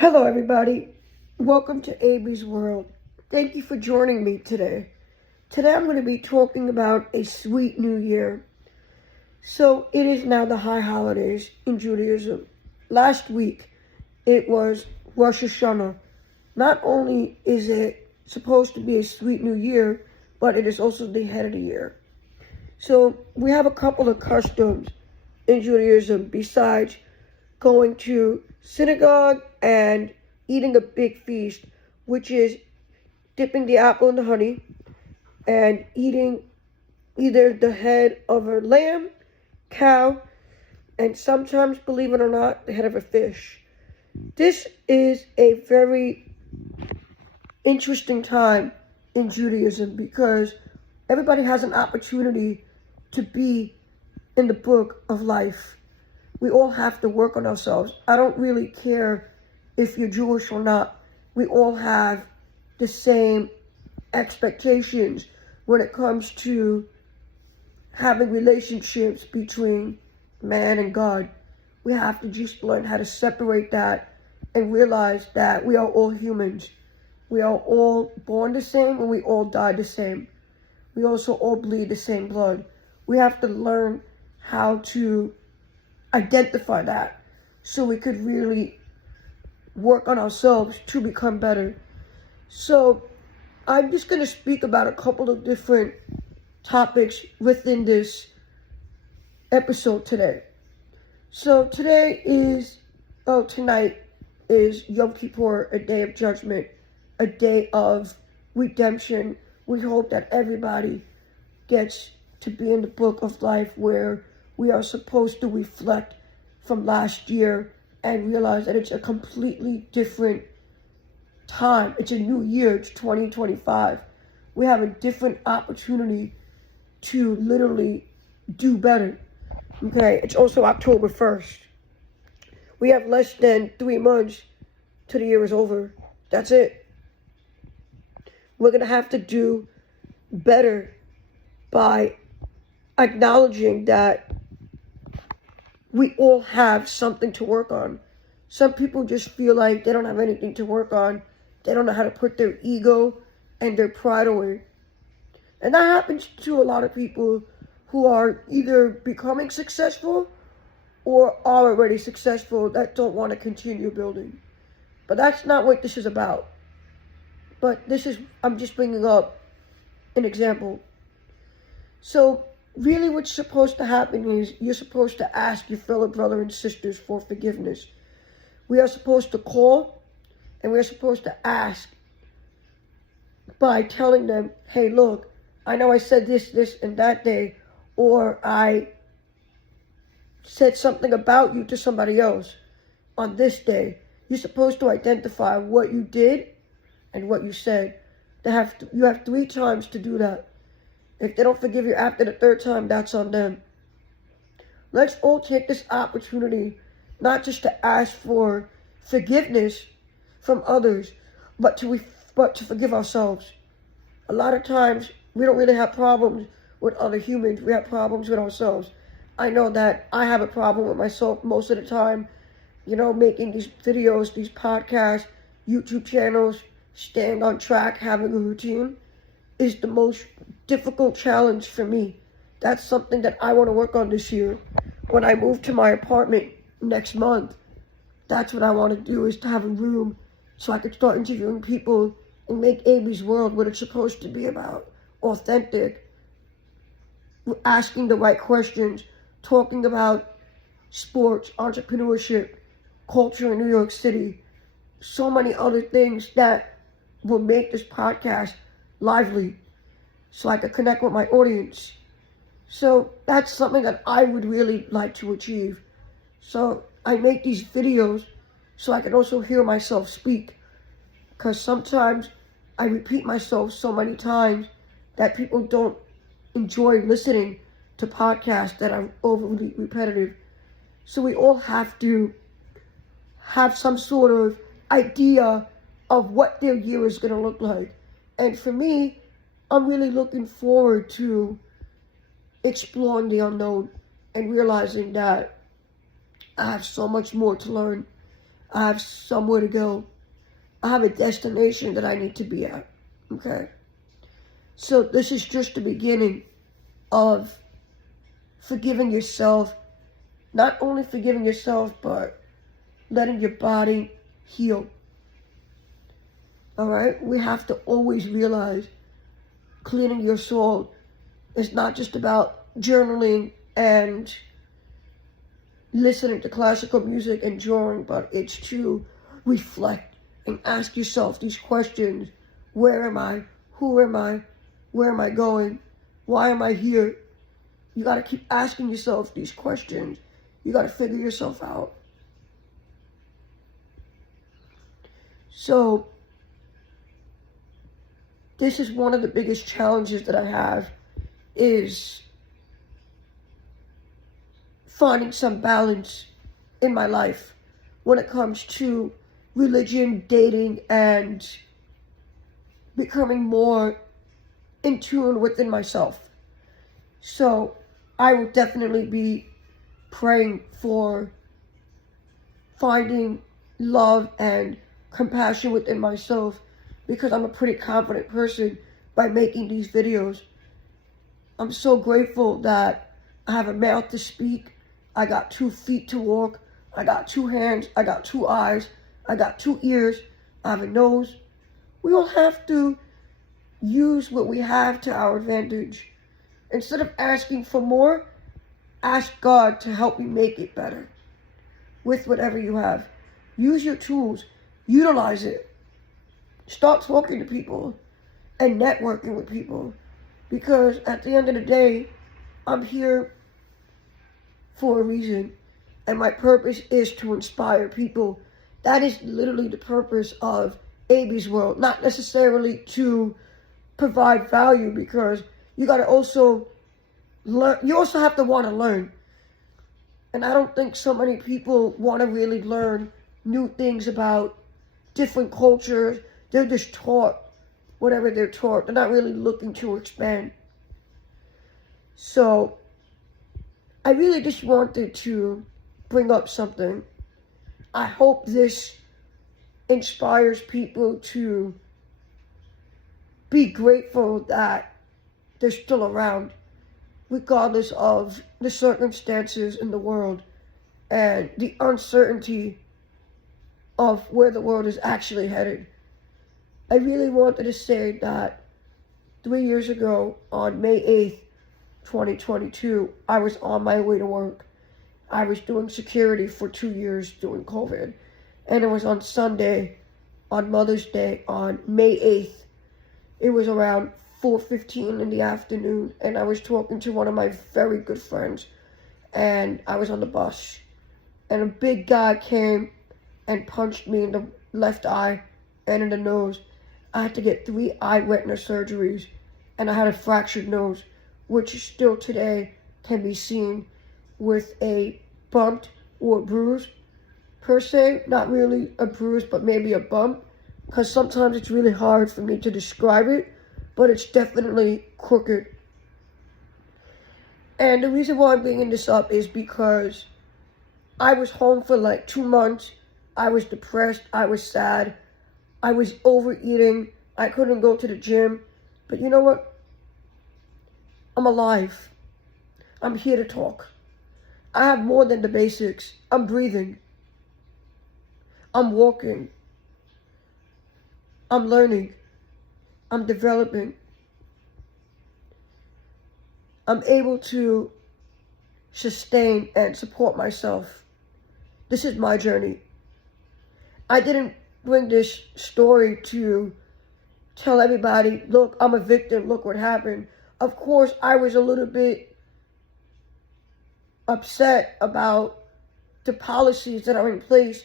Hello, everybody. Welcome to AB's World. Thank you for joining me today. Today I'm going to be talking about a sweet new year. So it is now the high holidays in Judaism. Last week it was Rosh Hashanah. Not only is it supposed to be a sweet new year, but it is also the head of the year. So we have a couple of customs in Judaism besides going to synagogue and eating a big feast, which is dipping the apple in the honey and eating either the head of a lamb, cow, and sometimes, believe it or not, the head of a fish. This is a very interesting time in Judaism because everybody has an opportunity to be in the book of life. We all have to work on ourselves. I don't really care if you're Jewish or not. We all have the same expectations when it comes to having relationships between man and God. We have to just learn how to separate that and realize that we are all humans. We are all born the same and we all die the same. We also all bleed the same blood. We have to learn how to identify that so we could really work on ourselves to become better. So I'm just going to speak about a couple of different topics within this episode today. So tonight is Yom Kippur, a day of judgment, a day of redemption. We hope that everybody gets to be in the book of life where we are supposed to reflect from last year and realize that it's a completely different time. It's a new year. It's 2025. We have a different opportunity to literally do better. Okay, it's also October 1st. We have less than 3 months till the year is over. That's it. We're going to have to do better by acknowledging that we all have something to work on. Some people just feel like they don't have anything to work on. They don't know how to put their ego and their pride away. And that happens to a lot of people who are either becoming successful or are already successful that don't want to continue building. But that's not what this is about. But I'm just bringing up an example. So really what's supposed to happen is you're supposed to ask your fellow brothers and sisters for forgiveness. We are supposed to call and we're supposed to ask by telling them, hey, look, I know I said this, and that day, or I said something about you to somebody else on this day. You're supposed to identify what you did and what you said. You have 3 times to do that. If they don't forgive you after the 3rd time, that's on them. Let's all take this opportunity not just to ask for forgiveness from others, but to forgive ourselves. A lot of times, we don't really have problems with other humans. We have problems with ourselves. I know that I have a problem with myself most of the time. Making these videos, these podcasts, YouTube channels, staying on track, having a routine is the most difficult challenge for me. That's something that I want to work on this year. When I move to my apartment next month, that's what I want to do, is to have a room so I could start interviewing people and make AB's World what it's supposed to be about. Authentic, asking the right questions, talking about sports, entrepreneurship, culture in New York City, so many other things that will make this podcast lively so I could connect with my audience. So that's something that I would really like to achieve. So I make these videos so I can also hear myself speak, because sometimes I repeat myself so many times that people don't enjoy listening to podcasts that are overly repetitive. So we all have to have some sort of idea of what their year is going to look like. And for me, I'm really looking forward to exploring the unknown and realizing that I have so much more to learn. I have somewhere to go. I have a destination that I need to be at. Okay? So this is just the beginning of forgiving yourself. Not only forgiving yourself, but letting your body heal. Alright? We have to always realize cleaning your soul is not just about journaling and listening to classical music and drawing, but it's to reflect and ask yourself these questions. Where am I? Who am I? Where am I going? Why am I here? You got to keep asking yourself these questions. You got to figure yourself out. So, this is one of the biggest challenges that I have, is finding some balance in my life when it comes to religion, dating, and becoming more in tune within myself. So I will definitely be praying for finding love and compassion within myself, because I'm a pretty confident person by making these videos. I'm so grateful that I have a mouth to speak. I got 2 feet to walk. I got 2 hands. I got 2 eyes. I got 2 ears. I have a nose. We all have to use what we have to our advantage. Instead of asking for more, ask God to help you make it better with whatever you have. Use your tools. Utilize it. Start talking to people and networking with people. Because at the end of the day, I'm here for a reason. And my purpose is to inspire people. That is literally the purpose of AB's World. Not necessarily to provide value, because you got to also learn. You also have to want to learn. And I don't think so many people want to really learn new things about different cultures. They're just taught whatever they're taught. They're not really looking to expand. So I really just wanted to bring up something. I hope this inspires people to be grateful that they're still around, regardless of the circumstances in the world and the uncertainty of where the world is actually headed. I really wanted to say that 3 years ago, on May 8th, 2022, I was on my way to work. I was doing security for 2 years during COVID. And it was on Sunday, on Mother's Day, on May 8th. It was around 4:15 in the afternoon, and I was talking to one of my very good friends, and I was on the bus, and a big guy came and punched me in the left eye and in the nose. I had to get 3 eye retina surgeries, and I had a fractured nose, which still today can be seen with a bump or a bruise, per se. Not really a bruise, but maybe a bump, because sometimes it's really hard for me to describe it, but it's definitely crooked. And the reason why I'm bringing this up is because I was home for like 2 months. I was depressed. I was sad. I was overeating. I couldn't go to the gym. But you know what? I'm alive. I'm here to talk. I have more than the basics. I'm breathing. I'm walking. I'm learning. I'm developing. I'm able to sustain and support myself. This is my journey. I didn't bring this story to tell everybody, look, I'm a victim, look what happened. Of course, I was a little bit upset about the policies that are in place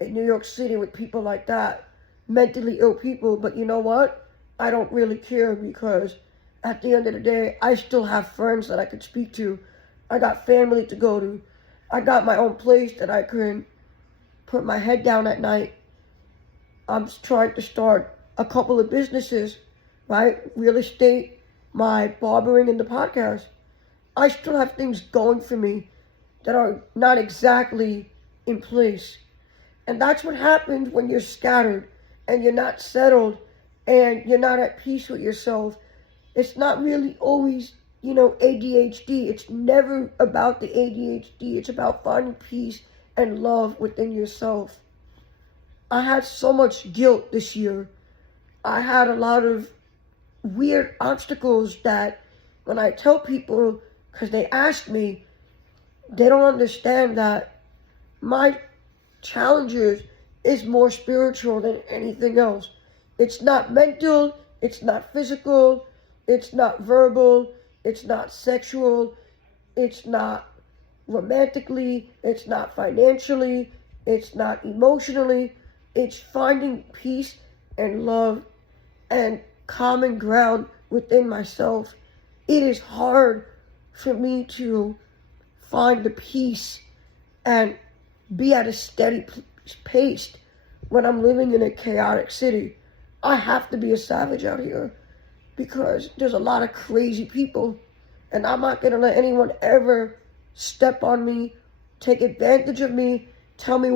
in New York City with people like that, mentally ill people. But you know what? I don't really care, because at the end of the day, I still have friends that I could speak to. I got family to go to. I got my own place that I can put my head down at night. I'm trying to start a couple of businesses, right? Real estate, my barbering, and the podcast. I still have things going for me that are not exactly in place. And that's what happens when you're scattered and you're not settled and you're not at peace with yourself. It's not really always, ADHD. It's never about the ADHD. It's about finding peace and love within yourself. I had so much guilt this year. I had a lot of weird obstacles that when I tell people, because they ask me, they don't understand that my challenges is more spiritual than anything else. It's not mental, it's not physical, it's not verbal, it's not sexual, it's not romantically, it's not financially, it's not emotionally. It's finding peace and love and common ground within myself. It is hard for me to find the peace and be at a steady pace when I'm living in a chaotic city. I have to be a savage out here because there's a lot of crazy people, and I'm not going to let anyone ever step on me, take advantage of me, tell me